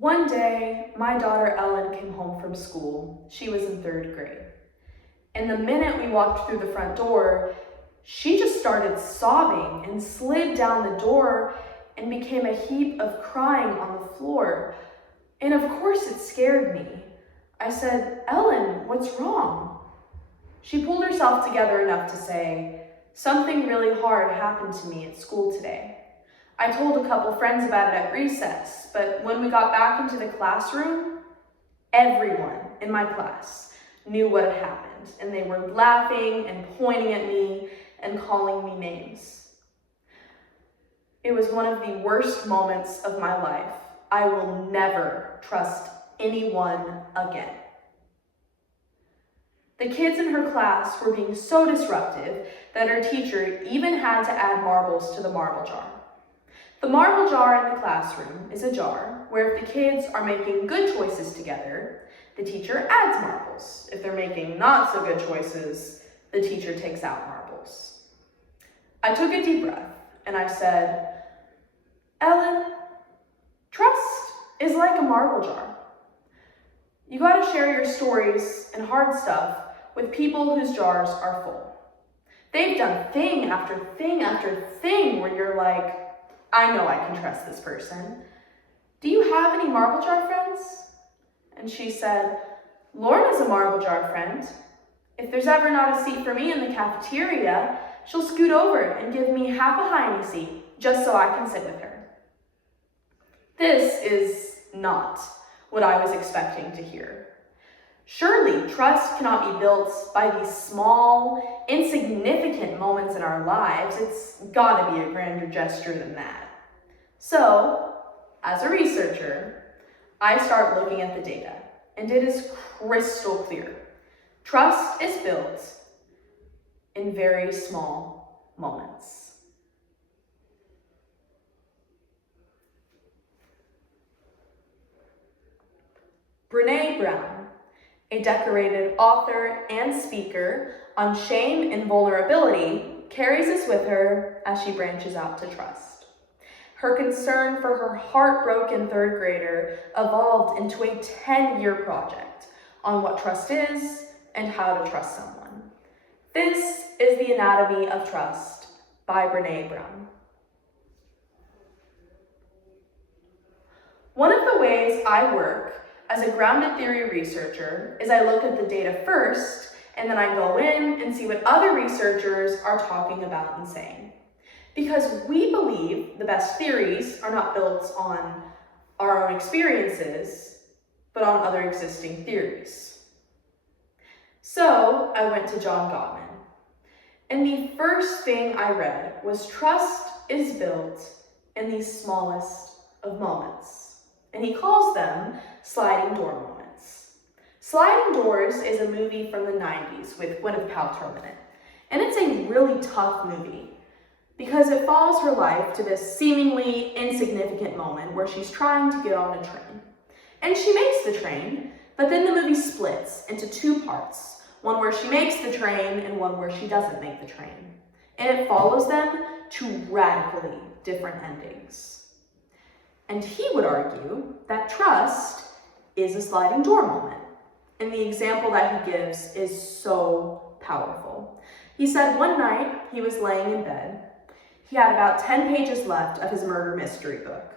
One day, my daughter Ellen came home from school. She was in 3rd grade. And the minute we walked through the front door, she just started sobbing and slid down the door and became a heap of crying on the floor. And of course it scared me. I said, "Ellen, what's wrong?" She pulled herself together enough to say, "Something really hard happened to me at school today. I told a couple friends about it at recess, but when we got back into the classroom, everyone in my class knew what had happened, and they were laughing and pointing at me and calling me names. It was one of the worst moments of my life. I will never trust anyone again." The kids in her class were being so disruptive that her teacher even had to add marbles to the marble jar. The marble jar in the classroom is a jar where if the kids are making good choices together, the teacher adds marbles. If they're making not so good choices, the teacher takes out marbles. I took a deep breath and I said, "Ellen, trust is like a marble jar. You gotta share your stories and hard stuff with people whose jars are full. They've done thing after thing after thing where you're like, I know I can trust this person. Do you have any marble jar friends?" And she said, "Lorna's a marble jar friend. If there's ever not a seat for me in the cafeteria, she'll scoot over and give me half a hiney seat just so I can sit with her." This is not what I was expecting to hear. Surely trust cannot be built by these small, insignificant moments in our lives. It's gotta be a grander gesture than that. So, as a researcher, I start looking at the data, and it is crystal clear. Trust is built in very small moments. Brené Brown, a decorated author and speaker on shame and vulnerability, carries us with her as she branches out to trust. Her concern for her heartbroken 3rd grader evolved into a 10-year project on what trust is and how to trust someone. This is The Anatomy of Trust by Brené Brown. One of the ways I work as a grounded theory researcher is I look at the data first, and then I go in and see what other researchers are talking about and saying. Because we believe the best theories are not built on our own experiences, but on other existing theories. So I went to John Gottman. And the first thing I read was trust is built in the smallest of moments. And he calls them sliding door moments. Sliding Doors is a movie from the 90s with Gwyneth Paltrow in it. And it's a really tough movie because it follows her life to this seemingly insignificant moment where she's trying to get on a train. And she makes the train, but then the movie splits into 2 parts. One where she makes the train and one where she doesn't make the train. And it follows them to radically different endings. And he would argue that trust is a sliding door moment. And the example that he gives is so powerful. He said one night he was laying in bed. He had about 10 pages left of his murder mystery book.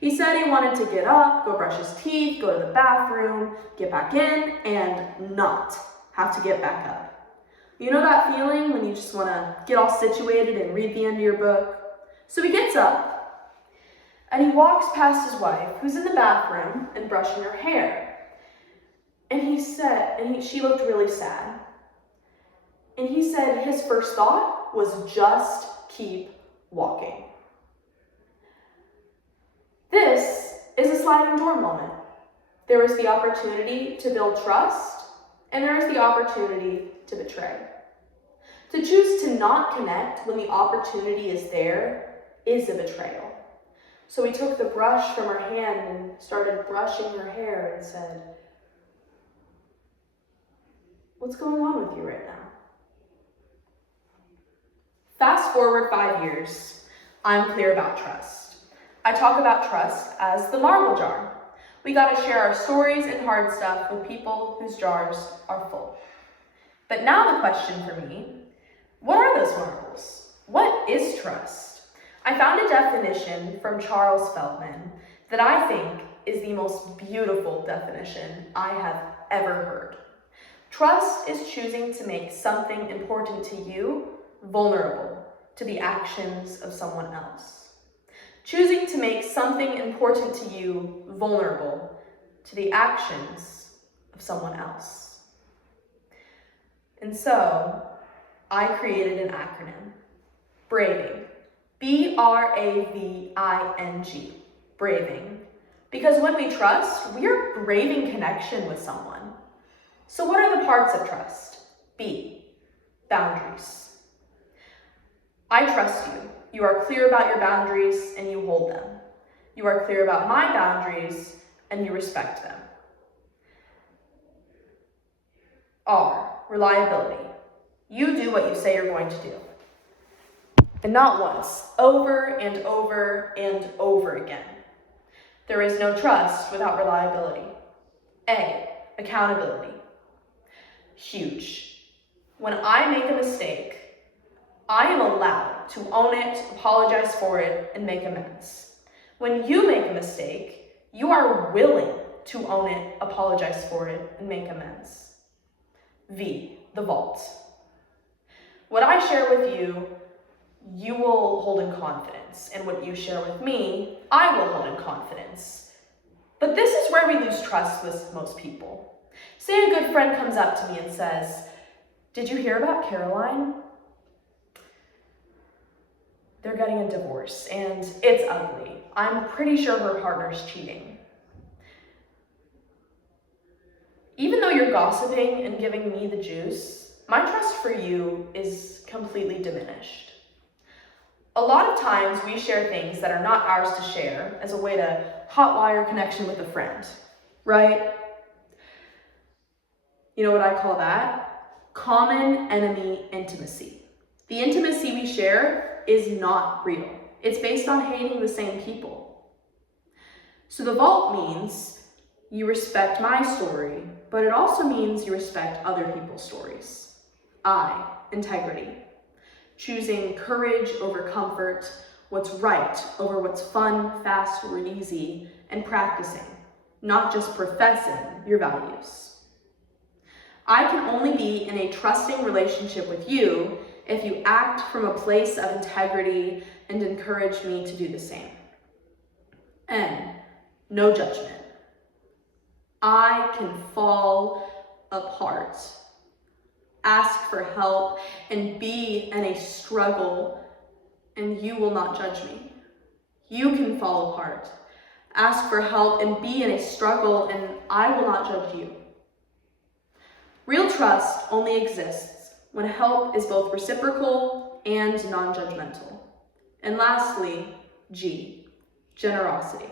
He said he wanted to get up, go brush his teeth, go to the bathroom, get back in, and not have to get back up. You know that feeling when you just want to get all situated and read the end of your book? So he gets up, and he walks past his wife, who's in the bathroom and brushing her hair. And she looked really sad. And he said his first thought was just keep walking. This is a sliding door moment. There is the opportunity to build trust, and there is the opportunity to betray. To choose to not connect when the opportunity is there is a betrayal. So he took the brush from her hand and started brushing her hair and said, "What's going on with you right now?" Fast forward 5 years, I'm clear about trust. I talk about trust as the marble jar. We gotta share our stories and hard stuff with people whose jars are full. But now the question for me, what are those marbles? What is trust? I found a definition from Charles Feldman that I think is the most beautiful definition I have ever heard. Trust is choosing to make something important to you vulnerable to the actions of someone else. Choosing to make something important to you vulnerable to the actions of someone else. And so, I created an acronym, BRAVING, B-R-A-V-I-N-G, braving. Because when we trust, we are braving connection with someone. So what are the parts of trust? B, boundaries. I trust you. You are clear about your boundaries and you hold them. You are clear about my boundaries and you respect them. R, reliability. You do what you say you're going to do. And not once, over and over and over again. There is no trust without reliability. A, accountability. Huge. When I make a mistake, I am allowed to own it, apologize for it, and make amends. When you make a mistake, you are willing to own it, apologize for it, and make amends. V, the vault. What I share with you, you will hold in confidence, and what you share with me, I will hold in confidence. But this is where we lose trust with most people. Say a good friend comes up to me and says, "Did you hear about Caroline? They're getting a divorce, and it's ugly. I'm pretty sure her partner's cheating." Even though you're gossiping and giving me the juice, my trust for you is completely diminished. A lot of times we share things that are not ours to share as a way to hotwire connection with a friend, right? You know what I call that? Common enemy intimacy. The intimacy we share is not real. It's based on hating the same people. So the vault means you respect my story, but it also means you respect other people's stories. I, integrity. Choosing courage over comfort, what's right over what's fun, fast, or easy, and practicing, not just professing your values. I can only be in a trusting relationship with you if you act from a place of integrity and encourage me to do the same. N, no judgment. I can fall apart, ask for help, and be in a struggle, and you will not judge me. You can fall apart, ask for help, and be in a struggle, and I will not judge you. Real trust only exists when help is both reciprocal and non-judgmental. And lastly, G, generosity.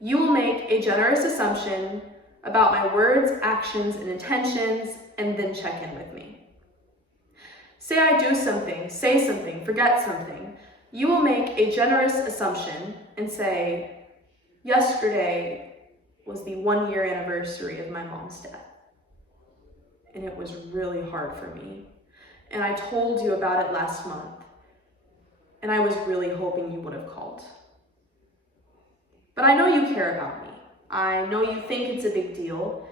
You will make a generous assumption about my words, actions, and intentions, and then check in with me. Say I do something, say something, forget something. You will make a generous assumption and say, yesterday was the 1-year anniversary of my mom's death. And it was really hard for me. And I told you about it last month. And I was really hoping you would have called. But I know you care about me. I know you think it's a big deal.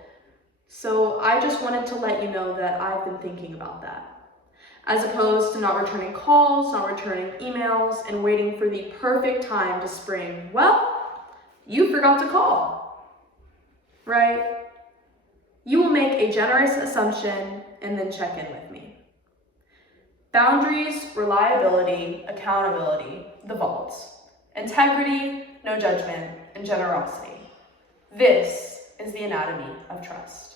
So I just wanted to let you know that I've been thinking about that. As opposed to not returning calls, not returning emails, and waiting for the perfect time to spring, well, you forgot to call, right? You will make a generous assumption and then check in with me. Boundaries, reliability, accountability, the vault. Integrity, no judgment, and generosity. This is the anatomy of trust.